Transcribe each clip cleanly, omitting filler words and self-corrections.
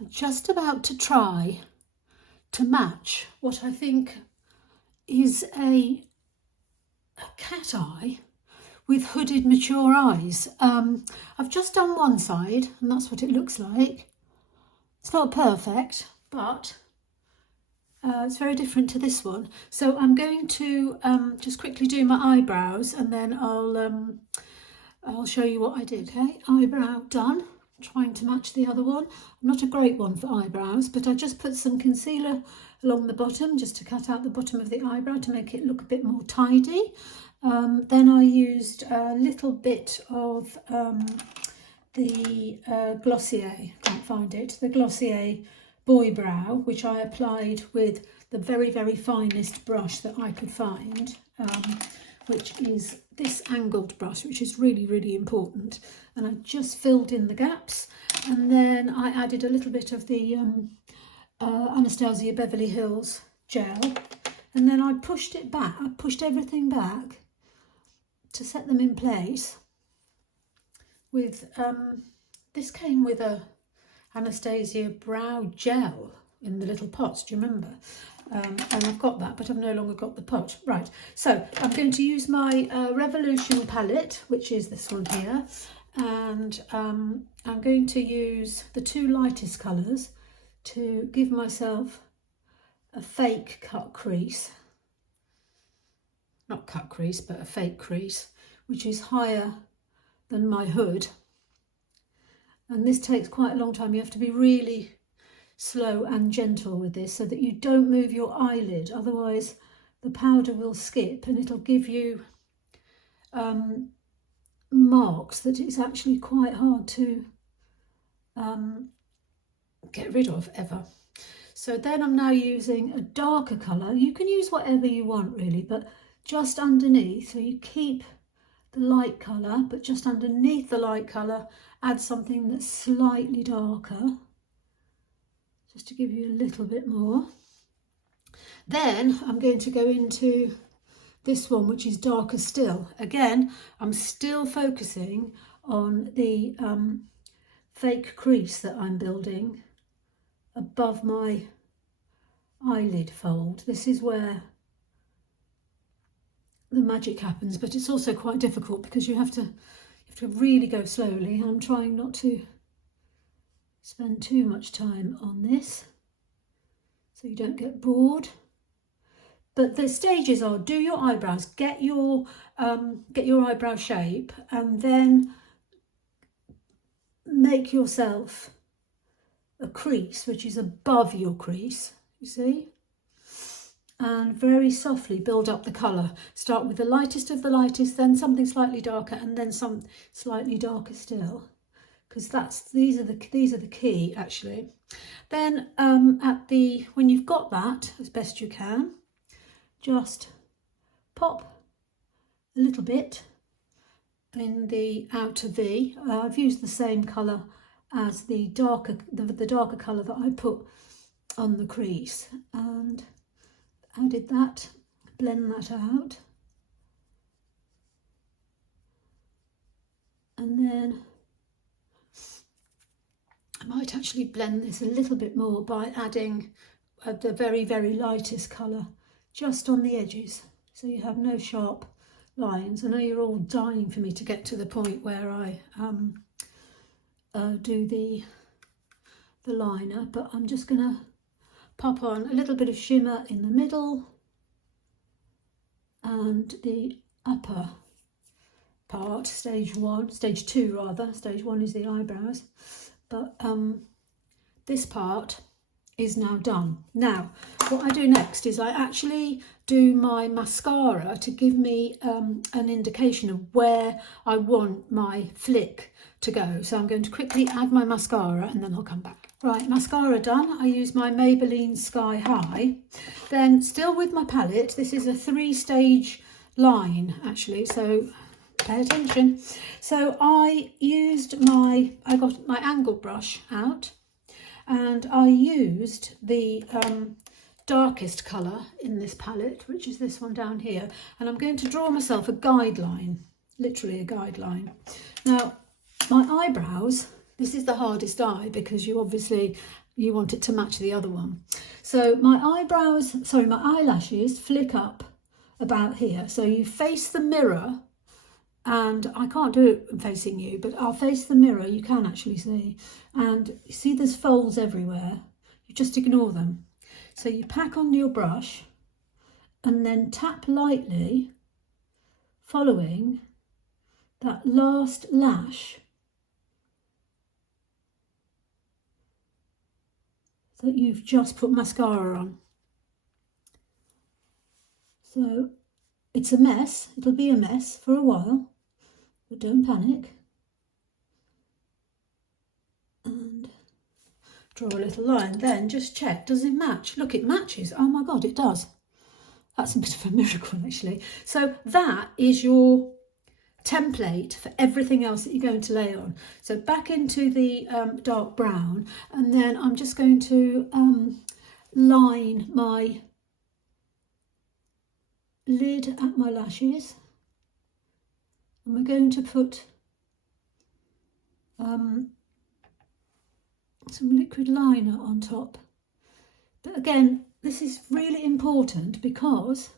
I'm just about to try to match what I think is a cat eye with hooded mature eyes. I've just done one side and that's what it looks like. It's not perfect, but it's very different to this one. So I'm going to just quickly do my eyebrows and then I'll show you what I did. Okay, eyebrow done. Trying to match the other one. I'm not a great one for eyebrows, but I just put some concealer along the bottom just to cut out the bottom of the eyebrow to make it look a bit more tidy. Then I used a little bit of the Glossier, can't find it, the Glossier Boy Brow, which I applied with the very, very finest brush that I could find, which is this angled brush, which is really, really important. And I just filled in the gaps, and then I added a little bit of the Anastasia Beverly Hills gel, and then I pushed it back. I pushed everything back to set them in place with this came with a Anastasia brow gel in the little pots, do you remember? And I've got that, but I've no longer got the pot. Right, so I'm going to use my Revolution palette, which is this one here, and I'm going to use the two lightest colours to give myself a fake cut crease. Not cut crease, but a fake crease, which is higher than my hood. And this takes quite a long time. You have to be really slow and gentle with this so that you don't move your eyelid, otherwise the powder will skip and it'll give you marks that it's actually quite hard to get rid of ever. So then I'm now using a darker colour. You can use whatever you want really, but just underneath, so you keep the light colour, but just underneath the light colour add something that's slightly darker, just to give you a little bit more. Then I'm going to go into this one, which is darker still. Again, I'm still focusing on the fake crease that I'm building above my eyelid fold. This is where the magic happens, but it's also quite difficult because you have to really go slowly. I'm trying not to spend too much time on this so you don't get bored. But the stages are: do your eyebrows, get your eyebrow shape, and then make yourself a crease which is above your crease, you see, and very softly build up the colour. Start with the lightest of the lightest, then something slightly darker, and then some slightly darker still, because these are the key actually. Then when you've got that as best you can, just pop a little bit in the outer V. I've used the same colour as the darker colour that I put on the crease, and added that, blend that out, and then I might actually blend this a little bit more by adding the very, very lightest colour just on the edges, so you have no sharp lines. I know you're all dying for me to get to the point where I do the liner, but I'm just going to pop on a little bit of shimmer in the middle and the upper part, stage two rather. Stage one is the eyebrows, but this part is now done. Now what I do next is I actually do my mascara to give me an indication of where I want my flick to go. So I'm going to quickly add my mascara and then I'll come back. Right, mascara done. I use my Maybelline Sky High. Then still with my palette, this is a 3-stage line actually, so pay attention. So I got my angled brush out, and I used the darkest colour in this palette, which is this one down here, and I'm going to draw myself a guideline, literally a guideline. Now my eyebrows, this is the hardest eye because you obviously You want it to match the other one. So my eyelashes flick up about here. So you face the mirror, and I can't do it facing you, but I'll face the mirror, you can actually see. And you see there's folds everywhere. You just ignore them. So you pack on your brush and then tap lightly, following that last lash that you've just put mascara on. So it's a mess, it'll be a mess for a while, but don't panic. And draw a little line, then just check, does it match? Look, it matches. Oh my God, it does. That's a bit of a miracle, actually. So that is your template for everything else that you're going to lay on. So back into the dark brown, and then I'm just going to line my lid at my lashes, and we're going to put some liquid liner on top. But again, this is really important because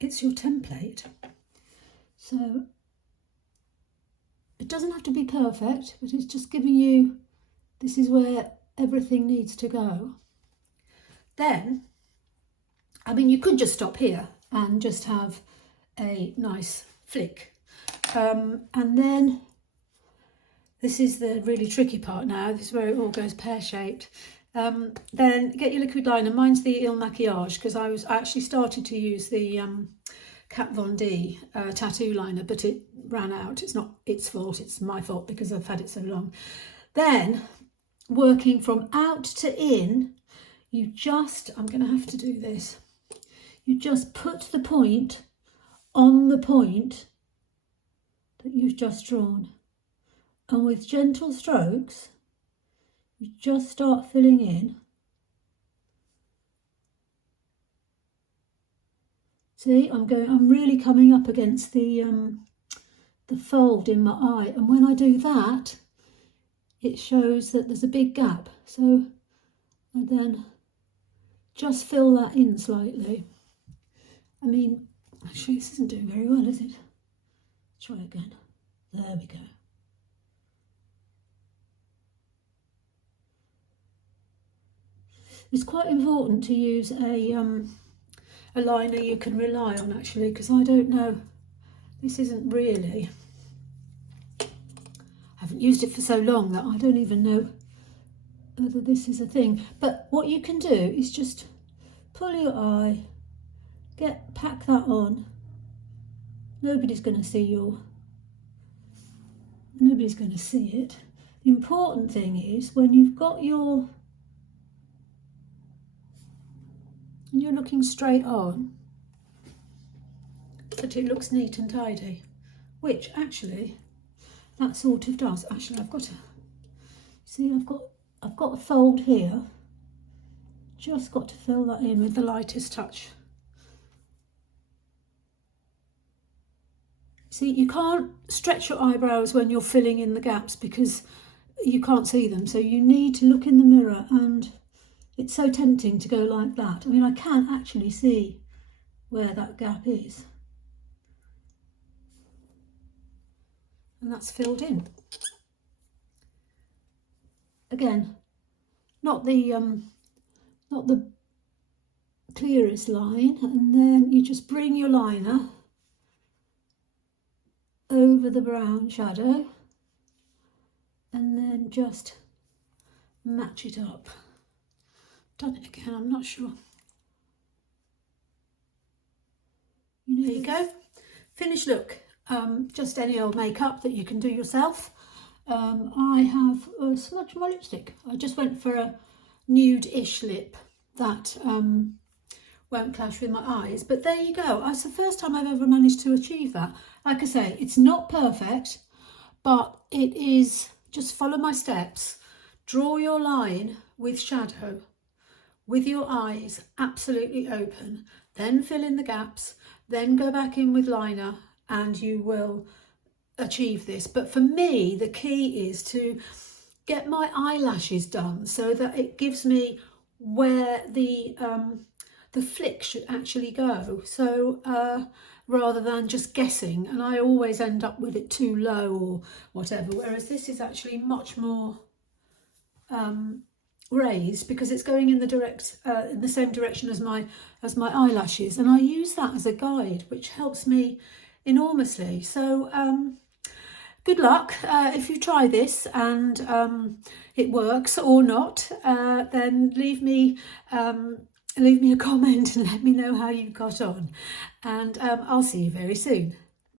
it's your template. So it doesn't have to be perfect, but it's just giving you, this is where everything needs to go. Then, I mean, you could just stop here and just have a nice flick. And then this is the really tricky part now. This is where it all goes pear-shaped. Then get your liquid liner. Mine's the Il Maquillage, because I actually started to use the Kat Von D tattoo liner, but it ran out. It's not its fault, it's my fault because I've had it so long. Then working from out to in, you just, I'm going to have to do this, you just put the point on the point that you've just drawn, and with gentle strokes you just start filling in. See, I'm really coming up against the fold in my eye, and when I do that it shows that there's a big gap, so I then just fill that in slightly. I mean, actually this isn't doing very well, is it? Let's try again. There we go. It's quite important to use a liner you can rely on, actually, because I don't know, this isn't really, I haven't used it for so long that I don't even know whether this is a thing. But what you can do is just pull your eye, pack that on. Nobody's going to see it. The important thing is when you've got your, and you're looking straight on, that it looks neat and tidy, which actually that sort of does. Actually, I've got to see, I've got a fold here, just got to fill that in with the lightest touch. See, you can't stretch your eyebrows when you're filling in the gaps because you can't see them, so you need to look in the mirror, and it's so tempting to go like that. I mean, I can actually see where that gap is, and that's filled in. Again, not the clearest line, and then you just bring your liner over the brown shadow and then just match it up. Done it again, I'm not sure. There you go, finished look. Just any old makeup that you can do yourself. I have smudged my lipstick. I just went for a nude-ish lip that won't clash with my eyes, but there you go. It's the first time I've ever managed to achieve that. Like I say, it's not perfect, but it is, just follow my steps. Draw your line with shadow, with your eyes absolutely open, then fill in the gaps, then go back in with liner, and you will achieve this, but for me the key is to get my eyelashes done so that it gives me where the flick should actually go, so rather than just guessing, and I always end up with it too low or whatever, whereas this is actually much more raised because it's going in the same direction as my eyelashes, and I use that as a guide, which helps me enormously. So good luck if you try this and it works or not. Then leave me a comment and let me know how you got on, and I'll see you very soon.